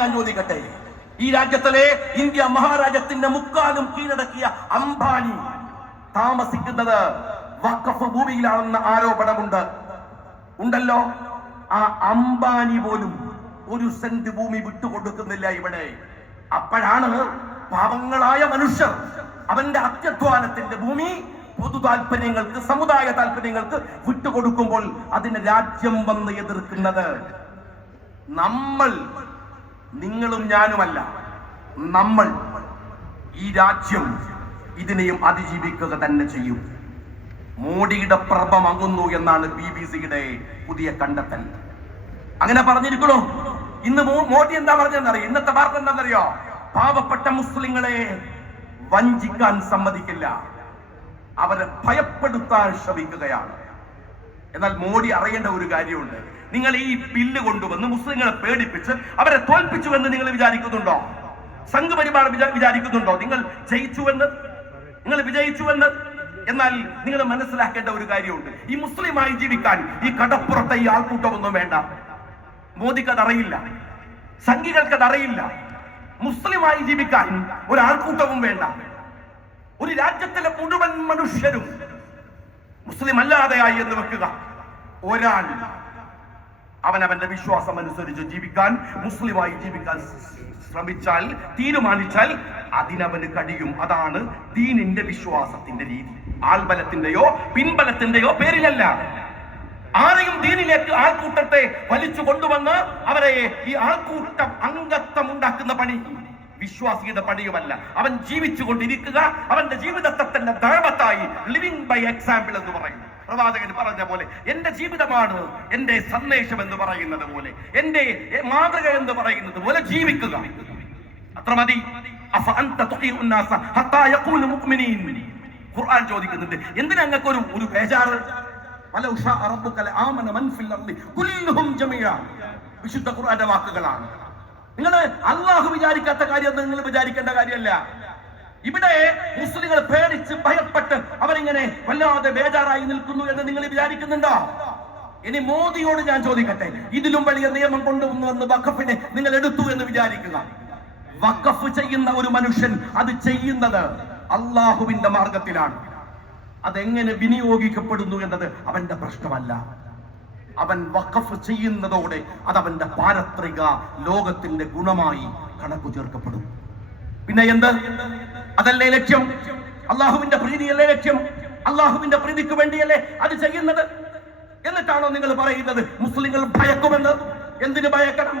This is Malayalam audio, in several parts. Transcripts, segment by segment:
ഞാൻ ചോദിക്കട്ടെ, ഈ രാജ്യത്തിലെ ഇന്ത്യ മഹാരാജ്യത്തിന്റെ മുക്കാലും കീഴടക്കിയ അംബാനി താമസിക്കുന്നത് വഖഫ് ഭൂമിയിലാണെന്ന ആരോപണമുണ്ട് ഉണ്ടല്ലോ. ആ അംബാനി പോലും ഒരു സെന്റ് ഭൂമി വിട്ടുകൊടുക്കുന്നില്ല ഇവിടെ. അപ്പോഴാണ് പാവങ്ങളായ മനുഷ്യർ അവന്റെ അത്യധ്വാനത്തിന്റെ ഭൂമി പൊതു താല്പര്യങ്ങൾക്ക്, സമുദായ താല്പര്യങ്ങൾക്ക് വിട്ടുകൊടുക്കുമ്പോൾ അതിന് രാജ്യം വന്ന് എതിർക്കുന്നത്. നമ്മൾ, നിങ്ങളും ഞാനുമല്ല, നമ്മൾ, ഈ രാജ്യം ഇതിനെയും അതിജീവിക്കുക തന്നെ ചെയ്യും. മോഡിയുടെ പ്രഭ മങ്ങുന്നു എന്നാണ് BBC-യുടെ പുതിയ കണ്ടെത്തൽ. അങ്ങനെ പറഞ്ഞിരിക്കണോ? ഇന്ന് മോഡി എന്താ പറഞ്ഞെന്നറിയോ? ഇന്നത്തെ വാർത്ത എന്താണെന്നറിയോ? പാവപ്പെട്ട മുസ്ലിങ്ങളെ വഞ്ചിക്കാൻ സമ്മതിക്കില്ല, അവരെ ഭയപ്പെടുത്താൻ ശ്രമിക്കുകയാണ്. എന്നാൽ മോഡി അറിയേണ്ട ഒരു കാര്യമുണ്ട്. നിങ്ങൾ ഈ ബില്ല് കൊണ്ടുവന്ന് മുസ്ലിങ്ങളെ പേടിപ്പിച്ച് അവരെ തോൽപ്പിച്ചുവെന്ന് നിങ്ങൾ വിചാരിക്കുന്നുണ്ടോ? സംഘ് പരിപാടി വിചാരിക്കുന്നുണ്ടോ നിങ്ങൾ ജയിച്ചുവെന്ന്, നിങ്ങൾ വിജയിച്ചുവെന്ന്? എന്നാൽ നിങ്ങൾ മനസ്സിലാക്കേണ്ട ഒരു കാര്യമുണ്ട്. ഈ മുസ്ലിമായി ജീവിക്കാൻ ഈ കടപ്പുറത്തെ ഈ ആൾക്കൂട്ടമൊന്നും വേണ്ട. മോദിക്ക് അതറിയില്ല, സംഘികൾക്ക് അതറിയില്ല. മുസ്ലിമായി ജീവിക്കാൻ ഒരാൾക്കൂട്ടവും വേണ്ട. ഒരു രാജ്യത്തിലെ മുഴുവൻ മനുഷ്യരും മുസ്ലിം അല്ലാതെയായി എന്ന് വെക്കുക. ഒരാൾ അവനവന്റെ വിശ്വാസം അനുസരിച്ച് ജീവിക്കാൻ, മുസ്ലിമായി ജീവിക്കാൻ ശ്രമിച്ചാൽ, തീരുമാനിച്ചാൽ അതിനവന് കഴിയും. അതാണ് ദീനിന്റെ വിശ്വാസത്തിന്റെ രീതി. ആൾബലത്തിന്റെയോ പിൻബലത്തിന്റെയോ പേരിലല്ല. ആരെയും ദീനിലേക്ക് ആൾക്കൂട്ടത്തെ വലിച്ചു കൊണ്ടുവന്ന് അവരെ ഈ ആൾക്കൂട്ടം അംഗത്വം ഉണ്ടാക്കുന്ന പണി വിശ്വാസിയുടെ പണിയുമല്ല. അവൻ ജീവിച്ചു കൊണ്ടിരിക്കുക, അവന്റെ ജീവിതത്തെ തന്നെ ധർമ്മത്തായി ലിവിംഗ് ബൈ എക്സാമ്പിൾ എന്ന് പറയും. പ്രവാചകൻ പറഞ്ഞ പോലെ എന്റെ ജീവിതമാണ് എന്റെ സന്ദേശം എന്ന് പറയുന്നത് പോലെ, എന്റെ മാതൃക എന്ന് പറയുന്നത് പോലെ ജീവിക്കുക. അത്ര മതി. ഖുർആൻ ചോദിക്കുന്നുണ്ട്, എന്തിനാ ഞങ്ങൾക്ക് ഒരു ബേജാറ്? വിശുദ്ധ ഖുർആന്റെ വാക്കുകളാണ്. നിങ്ങൾ അള്ളാഹു വിചാരിക്കാത്ത കാര്യം നിങ്ങൾ വിചാരിക്കേണ്ട കാര്യമല്ല. ഇവിടെ മുസ്ലിങ്ങൾ പേടിച്ച് ഭയപ്പെട്ട് അവരിങ്ങനെ വല്ലാതെ ബേജാറായി നിൽക്കുന്നു എന്ന് നിങ്ങൾ വിചാരിക്കുന്നുണ്ടോ? ഇനി മോദിയോട് ഞാൻ ചോദിക്കട്ടെ, ഇതിലും വലിയ നിയമം കൊണ്ടുവന്ന് വഖഫിനെ നിങ്ങൾ എടുത്തു എന്ന് വിചാരിക്കുക. വഖഫ് ചെയ്യുന്ന ഒരു മനുഷ്യൻ അത് ചെയ്യുന്നത് അള്ളാഹുവിന്റെ മാർഗത്തിലാണ്. അതെങ്ങനെ വിനിയോഗിക്കപ്പെടുന്നു എന്നത് അവന്റെ പ്രശ്നമല്ല. അവൻ വഖഫ് ചെയ്യുന്നതോടെ അതവന്റെ പാരത്രിക ലോകത്തിന്റെ ഗുണമായി കണക്കു ചേർക്കപ്പെടും. പിന്നെ എന്ത്? അതല്ലേ ലക്ഷ്യം? അള്ളാഹുവിന്റെ പ്രീതിയല്ലേ ലക്ഷ്യം? അള്ളാഹുവിന്റെ പ്രീതിക്ക് വേണ്ടിയല്ലേ അത് ചെയ്യുന്നത്? എന്നിട്ടാണോ നിങ്ങൾ പറയുന്നത് മുസ്ലിങ്ങൾ ഭയക്കുമെന്ന്? എന്തിനു ഭയക്കണം?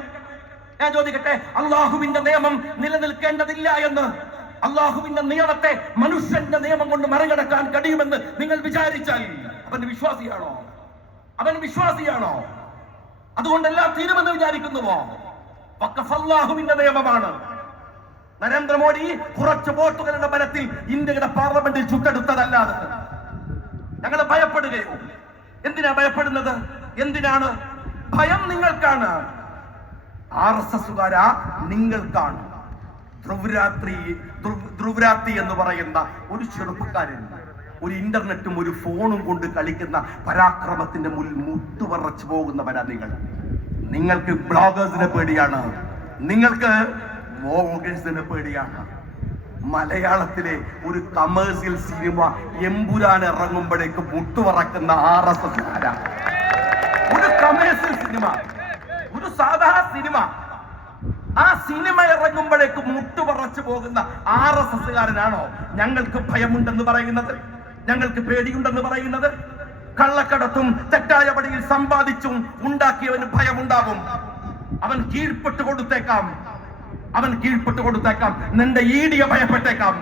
ഞാൻ ചോദിക്കട്ടെ, അള്ളാഹുവിന്റെ നിയമം നിലനിൽക്കേണ്ടതില്ല എന്ന്, അള്ളാഹുവിന്റെ നിയമത്തെ മനുഷ്യന്റെ നിയമം കൊണ്ട് മറികടക്കാൻ കഴിയുമെന്ന് നിങ്ങൾ വിചാരിച്ചാൽ അവൻ വിശ്വാസിയാണോ? അവൻ വിശ്വാസിയാണോ? അതുകൊണ്ടെല്ലാം തീരുമെന്ന് വിചാരിക്കുന്നുവോ? വഖഫ് അല്ലാഹുവിന്റെ നിയമമാണ്. നരേന്ദ്രമോദി കുറച്ച് വോട്ടുകളുടെ ബലത്തിൽ ഇന്ത്യയുടെ പാർലമെന്റിൽ ചുട്ടെടുത്തതല്ലാതെ ഞങ്ങൾ ഭയപ്പെടുകയോ? എന്തിനാ ഭയപ്പെടുന്നത്? എന്തിനാണ് ഭയം? നിങ്ങൾക്കാണ്. RSSകാരാ നിങ്ങൾക്കാണ്. ധ്രുവരാത്രി എന്ന് പറയുന്ന ഒരു ചെറുപ്പക്കാരൻ ഒരു ഇന്റർനെറ്റും ഒരു ഫോണും കൊണ്ട് കളിക്കുന്ന പരാക്രമത്തിന്റെ മുന്നിൽ മുട്ടുപറച്ചു പോകുന്നവരാ നിങ്ങൾ. നിങ്ങൾക്ക് ബ്ലോഗേഴ്സിനെ പേടിയാണ്, നിങ്ങൾക്ക് വ്ളോഗേഴ്സിനെ പേടിയാണ്. മലയാളത്തിലെ ഒരു കമേഴ്സ്യൽ സിനിമ എമ്പുരാൻ ഇറങ്ങുമ്പോഴേക്ക് മുട്ടുപറക്കുന്ന RSSകാരാ. ഒരു കമേഴ്സ്യൽ സിനിമ, ഒരു സാധാ സിനിമ, ആ സിനിമ ഇറങ്ങുമ്പോഴേക്ക് മുട്ടുപറച്ചു പോകുന്ന RSSകാരനാണോ ഞങ്ങൾക്ക് ഭയമുണ്ടെന്ന് പറയുന്നത്, ഞങ്ങൾക്ക് പേടിയുണ്ടെന്ന് പറയുന്നത്? കള്ളക്കടത്തും തെറ്റായ പടിയിൽ സമ്പാദിച്ചും ഉണ്ടാക്കിയവന് ഭയമുണ്ടാകും. അവൻ കീഴ്പ്പെട്ടു കൊടുത്തേക്കാം, അവൻ കീഴ്പ്പെട്ടു കൊടുത്തേക്കാം. നിന്റെ ഈടിയെ ഭയപ്പെട്ടേക്കാം.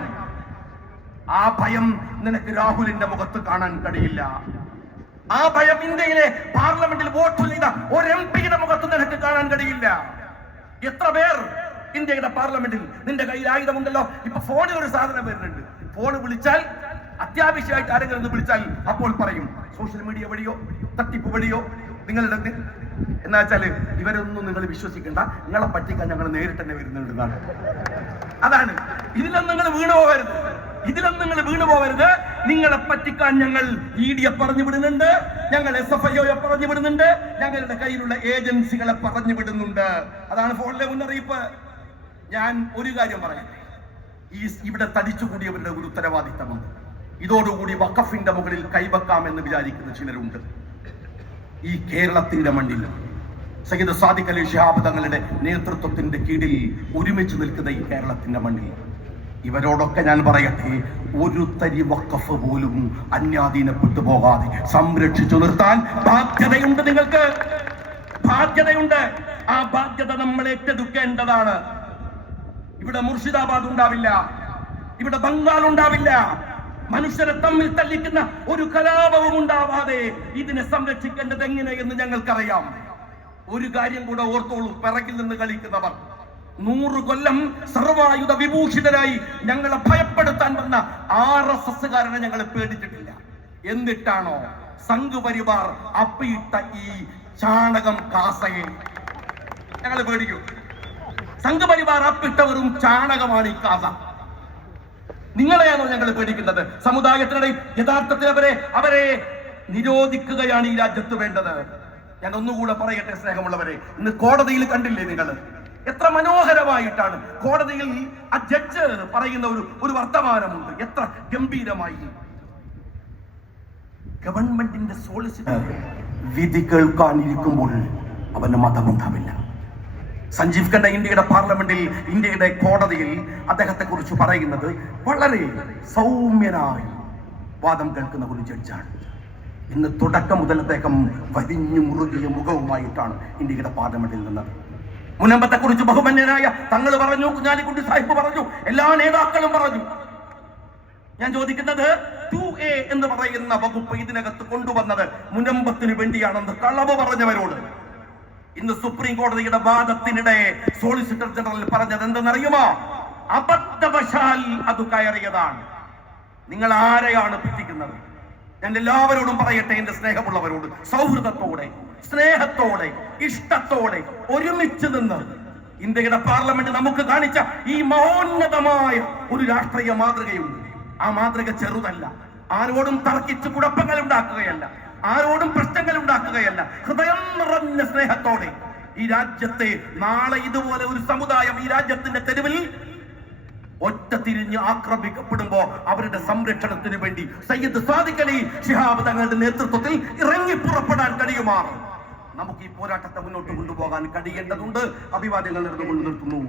ആ ഭയം നിനക്ക് രാഹുലിന്റെ മുഖത്ത് കാണാൻ കഴിയില്ല. ആ ഭയം ഇന്ത്യയിലെ പാർലമെന്റിൽ വോട്ട് ചെയ്ത ഒരു MP-യുടെ മുഖത്ത് നിനക്ക് കാണാൻ കഴിയില്ല. എത്ര പേർ ഇന്ത്യയുടെ പാർലമെന്റിൽ, നിന്റെ കയ്യിൽ ആയുധമുണ്ടല്ലോ. ഇപ്പൊ ഫോണിൽ ഒരു സാധനം വരുന്നുണ്ട്. ഫോൺ വിളിച്ചാൽ, അത്യാവശ്യമായിട്ട് ആരെങ്കിലും ഒന്ന് വിളിച്ചാൽ അപ്പോൾ പറയും സോഷ്യൽ മീഡിയ വഴിയോ തട്ടിപ്പ് വഴിയോ നിങ്ങളുടെ. എന്നാ വെച്ചാല് ഇവരൊന്നും നിങ്ങൾ വിശ്വസിക്കണ്ട, നിങ്ങളെ പറ്റിക്കാൻ ഞങ്ങൾ നേരിട്ട് തന്നെ വരുന്നുണ്ടെന്നാണ്. അതാണ്. ഇതിലൊന്നും നിങ്ങൾ വീണു പോകരുത്, ഇതിലൊന്നും നിങ്ങൾ വീണു പോകരുത്. നിങ്ങളെ പറ്റിക്കാൻ ഞങ്ങൾ ED പറഞ്ഞു വിടുന്നുണ്ട്, ഞങ്ങൾ SFIO പറഞ്ഞു വിടുന്നുണ്ട്, ഞങ്ങളുടെ കയ്യിലുള്ള ഏജൻസികളെ പറഞ്ഞു വിടുന്നുണ്ട്. അതാണ് ഫോണിലെ മുന്നറിയിപ്പ്. ഞാൻ ഒരു കാര്യം പറയാം, ഇവിടെ തടിച്ചുകൂടിയവരുടെ ഒരു ഉത്തരവാദിത്തമുണ്ട്. ഇതോടുകൂടി വഖഫിന്റെ മുകളിൽ കൈവെക്കാമെന്ന് വിചാരിക്കുന്ന ചിലരുണ്ട്. ഈ കേരളത്തിന്റെ മണ്ണിൽ സയ്യിദ് സാദിഖ് അലി ശിഹാബ് തങ്ങളുടെ നേതൃത്വത്തിന്റെ കീഴിൽ ഒരുമിച്ച് നിൽക്കുന്ന ഈ കേരളത്തിന്റെ മണ്ണിൽ ഇവരോടൊക്കെ ഞാൻ പറയട്ടെ, ഒരു തരി വഖഫ് പോലും അന്യാധീനപ്പെട്ടു പോകാതെ സംരക്ഷിച്ചു നിർത്താൻ ബാധ്യതയുണ്ട്. നിങ്ങൾക്ക് ബാധ്യതയുണ്ട്. ആ ബാധ്യത നമ്മൾ ഏറ്റെടുക്കേണ്ടതാണ്. ഇവിടെ മുർഷിദാബാദ് ഉണ്ടാവില്ല, ഇവിടെ ബംഗാൾ ഉണ്ടാവില്ല. മനുഷ്യരെ തമ്മിൽ തല്ലിക്കുന്ന ഒരു കലാപവും ഉണ്ടാവാതെ ഇതിനെ സംരക്ഷിക്കേണ്ടത് എങ്ങനെയെന്ന് ഞങ്ങൾക്കറിയാം. ഒരു കാര്യം കൂടെ ഓർത്തോളൂ, പിറകിൽ നിന്ന് കളിക്കുന്നവർ 100 കൊല്ലം സർവായുധ വിഭൂഷിതരായി ഞങ്ങളെ ഭയപ്പെടുത്താൻ വന്ന RSSകാരനെ ഞങ്ങളെ പേടിച്ചിട്ടില്ല. എന്നിട്ടാണോ സംഘ് പരിവാർ അപ്പിയിട്ട ഈ ചാണകം കാസയെ ഞങ്ങൾ പേടിക്കും? സംഘ് പരിവാർ അപ്പിട്ടവരും ചാണകമാണ് ഈ കാസ. നിങ്ങളെയാണോ ഞങ്ങൾ പേടിക്കുന്നത്? സമുദായത്തിനിടയിൽ യഥാർത്ഥത്തിൽ അവരെ നിരോധിക്കുകയാണ് ഈ രാജ്യത്ത് വേണ്ടത്. ഞാൻ ഒന്നുകൂടെ പറയട്ടെ സ്നേഹമുള്ളവരെ, ഇന്ന് കോടതിയിൽ കണ്ടില്ലേ നിങ്ങൾ എത്ര മനോഹരമായിട്ടാണ് കോടതിയിൽ ആ ജഡ്ജ് പറയുന്ന ഒരു വർത്തമാനമുണ്ട്. എത്ര ഗംഭീരമായി ഗവൺമെന്റിന്റെ സോളിസിറ്റർ വിധി കേൾക്കാനിരിക്കുമ്പോൾ അവന് മതമുണ്ടാവില്ല. സഞ്ജീവ് ഖന്ന ഇന്ത്യയുടെ പാർലമെന്റിൽ, ഇന്ത്യയുടെ കോടതിയിൽ അദ്ദേഹത്തെ കുറിച്ച് പറയുന്നത് വളരെ സൗമ്യനായി വാദം കേൾക്കുന്ന ഒരു ജഡ്ജാണ്. ഇന്ന് തുടക്കം മുതൽ അദ്ദേഹം വലിഞ്ഞു മുറുകിയ മുഖവുമായിട്ടാണ് ഇന്ത്യയുടെ പാർലമെന്റിൽ നിന്നത്. മുനമ്പത്തെ കുറിച്ച് ബഹുമാന്യനായ തങ്ങൾ പറഞ്ഞു, കുഞ്ഞാലിക്കുട്ടി സാഹിബ് പറഞ്ഞു, എല്ലാ നേതാക്കളും പറഞ്ഞു. ഞാൻ ചോദിക്കുന്നത് 2A എന്ന് പറയുന്ന വകുപ്പ് ഇതിനകത്ത് കൊണ്ടുവന്നത് മുനമ്പത്തിന് വേണ്ടിയാണെന്ന് കളവ് പറഞ്ഞവരോട് ഇന്ന് സുപ്രീം കോടതിയുടെ വാദത്തിനിടെ സോളിസിറ്റർ ജനറൽ പറഞ്ഞത് എന്തെന്നറിയുമോ? അബദ്ധവശാൽ അത് കയറിയതാണ്. നിങ്ങൾ ആരെയാണ് പറ്റിക്കുന്നത്? ഞാൻ എല്ലാവരോടും പറയട്ടെ, എന്റെ സ്നേഹമുള്ളവരോട്, സൗഹൃദത്തോടെ, സ്നേഹത്തോടെ, ഇഷ്ടത്തോടെ ഒരുമിച്ച് നിന്ന് ഇന്ത്യയുടെ പാർലമെന്റ് നമുക്ക് കാണിച്ച ഈ മഹോന്നതമായ ഒരു രാഷ്ട്രീയ മാതൃകയുണ്ട്. ആ മാതൃക ചെറുതല്ല. ആരോടും തർക്കിച്ച് കുഴപ്പങ്ങൾ ഉണ്ടാക്കുകയല്ല, ആരോടും പ്രശ്നങ്ങൾ ഉണ്ടാക്കുകയല്ല. ഹൃദയം നിറഞ്ഞ സ്നേഹത്തോടെ ഈ രാജ്യത്തെ നാളെ ഇതുപോലെ ഒരു സമുദായം ഈ രാജ്യത്തിന്റെ തെരുവിൽ ഒറ്റ തിരിഞ്ഞ് ആക്രമിക്കപ്പെടുമ്പോ അവരുടെ സംരക്ഷണത്തിന് വേണ്ടി സയ്യിദ് സാദിഖ് അലി ശിഹാബ് തങ്ങളുടെ നേതൃത്വത്തിൽ ഇറങ്ങി പുറപ്പെടാൻ കഴിയുമാറ് നമുക്ക് ഈ പോരാട്ടത്തെ മുന്നോട്ട് കൊണ്ടുപോകാൻ കഴിയേണ്ടതുണ്ട്. അഭിവാദ്യങ്ങൾ നിർത്തുന്നു.